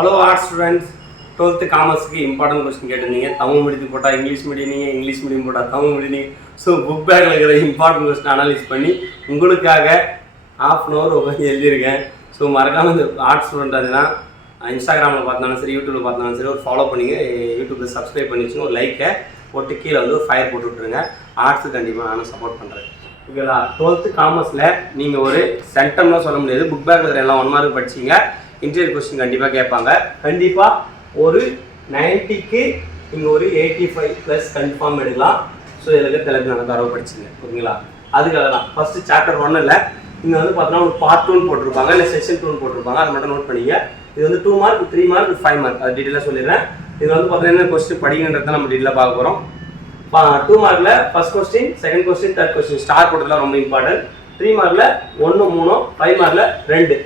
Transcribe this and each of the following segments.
Hello arts students, 12th காமர்ஸுக்கு important question கேட்டிருந்தீங்க. தமிழ் மீடியத்துக்கு போட்டால் இங்கிலீஷ் மீடியம், நீங்கள் இங்கிலீஷ் மீடியம் போட்டால் தமிழ் மீடியம். ஸோ புக் பேக்கில் இருக்கிற இம்பார்ட்டன்ட் கொஸ்டின் அனலைஸ் பண்ணி உங்களுக்காக ½ அன் ஹவர் உட்காந்து எழுதியிருக்கேன். ஸோ மறக்காமல் இந்த ஆர்ட்ஸ் ஸ்டூடெண்ட் அதுனா இன்ஸ்டாகிராமில் பார்த்தாலும் சரி, யூடியூப்பில் பார்த்தாலும் சரி, ஒரு ஃபாலோ பண்ணிங்க. யூடியூப்பில் சப்ஸ்கிரைப் பண்ணி வச்சுங்க, ஒரு லைக்கை போட்டு கீழே வந்து ஒரு ஃபயர் போட்டு விட்ருங்க. ஆர்ட்ஸுக்கு கண்டிப்பாக நானும் சப்போர்ட் பண்ணுறேன். ஓகேங்களா? 12th காமர்ஸில் நீங்கள் ஒரு சென்டம்லாம் சொல்ல முடியாது. புக் பேக்கில் இருக்கிற எல்லாம் 1 மார்க் படிச்சிங்க. இன்டர்வியூ கொஸ்டின் கண்டிப்பாக கேட்பாங்க. கண்டிப்பாக ஒரு 90க்கு நீங்கள் ஒரு 85+ கன்ஃபார்ம் எடுக்கலாம். ஸோ இதில் தெலுங்கு நல்லா தரவு படிச்சிங்க. ஓகேங்களா? அதுக்காக தான் ஃபஸ்ட்டு சாப்டர் 1ல் இங்கே வந்து பார்த்தீங்கன்னா ஒரு பார்ட் 2 போட்டிருப்பாங்க, இல்லை செக்ஷன் 2 போட்டிருப்பாங்க. அதை மட்டும் நோட் பண்ணிங்க. இது வந்து 2 மார்க், 3 மார்க், 5 மார்க். அது டீட்டெயிலாக சொல்லிடுறேன். இது வந்து பார்த்தீங்கன்னா கொஸ்டின் படிங்கன்றதை நம்ம டீட்டெயிலாக பார்க்க போகிறோம். 2 மார்க்கில் first question, second question, third question star போட்டதுலாம் ரொம்ப இம்பார்ட்டன்ட். 3 மார்க்கில் 1, 3, 5 மார்க்கில் 2.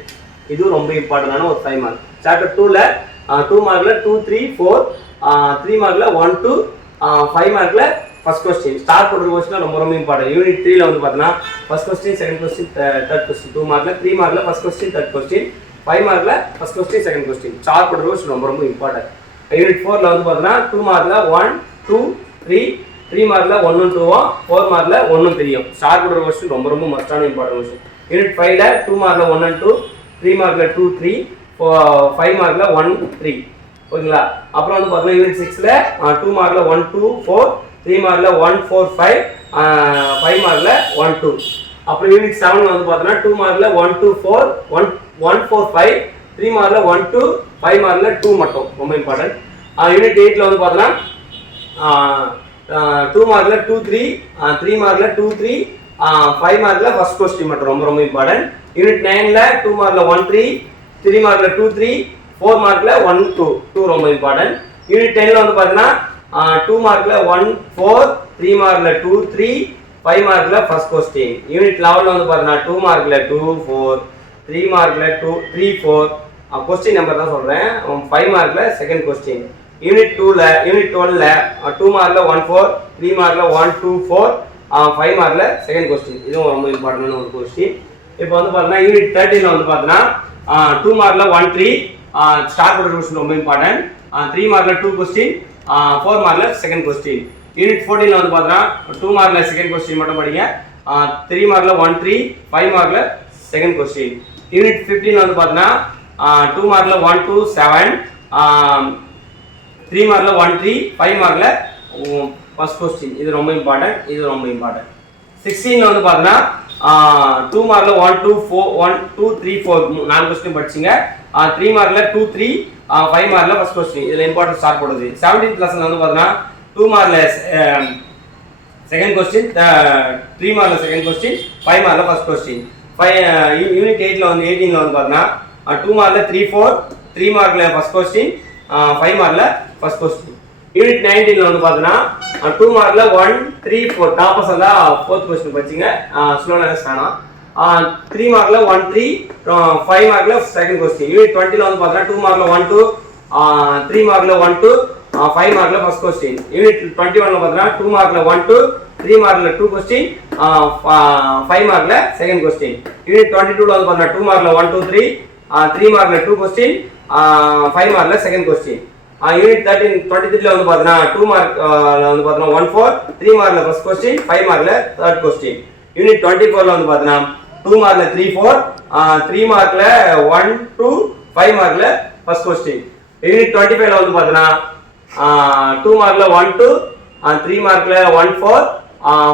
இதுவும் ரொம்ப இம்பார்ட்டன்டான ஒரு 5 மார்க். சாப்டர் 2ல் 2 மார்க்கில் 2, 3, 4, 3 மார்க்கில் 1, 2, 5 மார்க்கில் ஃபர்ஸ்ட் கொஸ்டின். ஸ்டார் போடுற கொஸ்டின் ரொம்ப ரொம்ப இம்பார்ட்டன்ட். யூனிட் 3ல் வந்து பார்த்தீங்கன்னா first question, second question, third question. 2 மார்க்கில் 3 மார்க்கில் ஃபர்ஸ்ட் கொஸ்டின், தேர்ட் கொஸ்டின். 5 மார்க்கில் first question, second question. Star போடுற கொஸ்டின் ரொம்ப ரொம்ப இம்பார்ட்டன்ட். யூனிட் 4ல் வந்து பார்த்தீங்கன்னா 2 மார்க்கில் 1, 2, 3, 3 மார்க்கில் 1, 2, 4 மார்க்கில் 1, 3. ஸ்டார் போடுற கொஸ்டின் ரொம்ப ரொம்ப மஸ்டான இம்பார்ட்டன்ட் கொஸ்டின். யூனிட் 5ல் 2 மார்க்கில் 1 and 2, 3 மார்க்கில் 2, 3, 5 மார்க்கில் 1, 3. ஓகேங்களா? அப்புறம் வந்து பார்த்தீங்கன்னா யூனிட் 6ல் 2 மார்க்கில் 1, 2, 4, 3 மார்க்கில் 1, 4, 5, 5 மார்க்கில் 1, 2. அப்புறம் யூனிட் 7 வந்து பார்த்தீங்கன்னா 2 மார்க்கில் 1, 2, 4, 1, 4, 5, 3 மார்க்கில் 1, 2, 5 மார்க்கில் 2 மட்டும் ரொம்ப இம்பார்ட்டன்ட். யூனிட் 8ல் வந்து பார்த்தீங்கன்னா 2 மார்க்கில் 2, 3, 3 மார்க்கில் 2, 3, 5 மார்க்கில் ஃபர்ஸ்ட் கொஸ்டின் மட்டும் ரொம்ப ரொம்ப இம்பார்ட்டன்ட். யூனிட் 9ல் 2 மார்க்கில் 1, 3, 3 மார்க்கில் 2, 3, 4 மார்க்கில் 1, 2 ரொம்ப இம்பார்ட்டன்ட். யூனிட் 10ல் வந்து பார்த்தீங்கன்னா 2 மார்க்கில் 1, 4, 3 மார்க்கில் 2, 3, 5 மார்க்கில் ஃபர்ஸ்ட் கொஸ்டின். யூனிட் 11ல் வந்து பார்த்தீங்கன்னா 2 மார்க்கில் 2, 4, 3 மார்க்கில் 2, 3, 4 கொஸ்டின் நம்பர் தான் சொல்கிறேன். 5 மார்க்கில் செகண்ட் கொஸ்டின். யூனிட் 12ல் 2 மார்க்கில் 1, 4, 3 மார்க்கில் 1, 2, 4, 5 மார்க்கில் செகண்ட் கொஸ்டின். இதுவும் ரொம்ப இம்பார்ட்டன்டான ஒரு கொஸ்டின். இப்போ வந்து பார்த்தீங்கன்னா யூனிட் 13ல் வந்து பார்த்தீங்கன்னா 2 மார்க்கில் 1, 3 ஸ்டார் போடுற கொஸ்டின் ரொம்ப இம்பார்ட்டன்ட். 3 மார்க்கில் 2 கொஸ்டின், 4 மார்க்கில் செகண்ட் கொஸ்டின். யூனிட் 14ல் வந்து பார்த்தீங்கன்னா 2 மார்க்கில் செகண்ட் கொஸ்டின் மட்டும் படிங்க. 3 மார்க்கில் 1, 3, 5 மார்க்கில் செகண்ட் கொஸ்டின். யூனிட் 15ல் வந்து பார்த்தீங்கன்னா 2 மார்க்கில் 1, 2, 7, 3 மார்க்கில் 1, 3, 5 மார்க்கில் ஃபர்ஸ்ட் கொஸ்டின். இது ரொம்ப இம்பார்ட்டன்ட். இது ரொம்ப இம்பார்ட்டன்ட். 16ல் வந்து பார்த்தீங்கன்னா 2 மார்க்கில் 1, 2, 4, 1, 2, 3, 4 4 கொஸ்டின் படிச்சிங்க. 3 மார்க்கில் 2, 3, 5 மார்க்கில் ஃபர்ஸ்ட் கொஸ்டின். இதில் இம்பார்ட்டன்ட் ஸ்டார்ட் போடுது. 17th லெசனில் வந்து பார்த்தீங்கன்னா 2 மார்க்கில் செகண்ட் கொஸ்டின், 3 மார்க்கில் செகண்ட் கொஸ்டின், 5 மார்க்கில் ஃபர்ஸ்ட் கொஸ்டின். யூனிட் 18ல் வந்து பார்த்தீங்கன்னா 2 மார்க்கில் 3, 4, 3 மார்க்கில் ஃபர்ஸ்ட் கொஸ்டின், 5 மார்க்கில் ஃபர்ஸ்ட் கொஸ்டின். யூனிட் 19ல் வந்து பார்த்தீங்கன்னா 2 மார்க்கில் 1, 3, 4 டாப்பர்ஸ் எல்லாம் ஃபோர்த் கொஸ்டின் படிச்சிங்க. ஸ்லோனஸ் வேணாம். 3 மார்க்கில் 1, 3, 5 மார்க்கில் செகண்ட் கொஸ்டின். யூனிட் 20ல் வந்து பார்த்தீங்கன்னா 2 மார்க்கில் 1, 2, 3 மார்க்கில் 1, 2, 5 மார்க்கில் ஃபர்ஸ்ட் கொஸ்டின். யூனிட் 21ல் பார்த்தீங்கன்னா 2 மார்க்கில் 1, 2, 3 மார்க்கில் 2 கொஸ்டின், 5 மார்க்கில் செகண்ட் கொஸ்டின். யூனிட் 22ல் வந்து பார்த்தீங்கன்னா 2 மார்க்கில் 1, 2, 3, 3 மார்க்கில் 2 கொஸ்டின், 5 மார்க்கில் செகண்ட் கொஸ்டின். யூனிட் 23ல் வந்து பார்த்தீங்கன்னா 2 மார்க்கில் வந்து பார்த்தீங்கன்னா 1, 4, 3 மார்க்கில் ஃபர்ஸ்ட் கொஸ்டின், 5 மார்க்கில் தேர்ட் கொஸ்டின். யூனிட் 24ல் வந்து பார்த்தீங்கன்னா 2 மார்க்கில் 3, 4, 3 மார்க்கில் 1, 2, 5 மார்க்கில் ஃபர்ஸ்ட் கொஸ்டின். யூனிட் 25ல் வந்து பார்த்தீங்கன்னா 2 மார்க்கில் 1, 2, 3 மார்க்கில் 1, 4,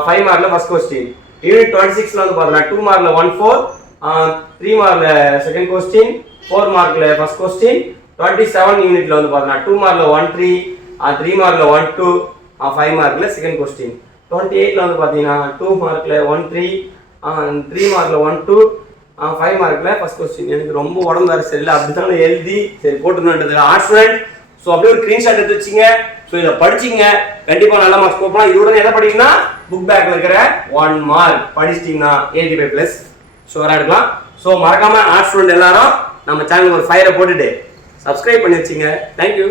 5 மார்க்கில் ஃபர்ஸ்ட் கொஸ்டின். யூனிட் 26ல் வந்து பார்த்தீங்கன்னா 2 மார்க்கில் 1, 4, 3 மார்க்கில் செகண்ட் கொஸ்டின், 4 மார்க்கில் ஃபர்ஸ்ட் கொஸ்டின். 27 யூனிட்ல வந்து பார்த்தீங்கன்னா 2 மார்க்கில் 1, 3, 3 மார்க்கில் 1, 2, 5 மார்க்கில் செகண்ட் கொஸ்டின். 28ல் வந்து பார்த்தீங்கன்னா 2 மார்க்கில் 1, 3, 3 மார்க்கில் 1, 2, 5 மார்க்கில் ஃபர்ஸ்ட் கொஸ்டின். எனக்கு ரொம்ப உடம்பு வேறு சரியில்லை, அப்படி தான் எழுதி சரி போட்டுருந்தது ஆர்ட்ஸ் ஸ்டூடெண்ட். ஸோ அப்படியே ஒரு ஸ்க்ரீன்ஷாட் எடுத்து வச்சிங்க. ஸோ இதை படிச்சிங்க, கண்டிப்பாக நல்ல மார்க்ஸ் போகலாம். இதோட எதை படிக்கணும்னா புக் பேக்கில் இருக்கிற 1 மார்க் படிச்சிட்டிங்கன்னா 85+ ஷுவராக எடுக்கலாம். ஸோ மறக்காமல் ஆர்ட்ஸ் ஸ்டூடெண்ட் எல்லாரும் நம்ம சேனல் ஒரு ஃபயரை போட்டுட்டு சப்ஸ்கிரைப் பண்ணி வச்சிங்க. தேங்க்யூ.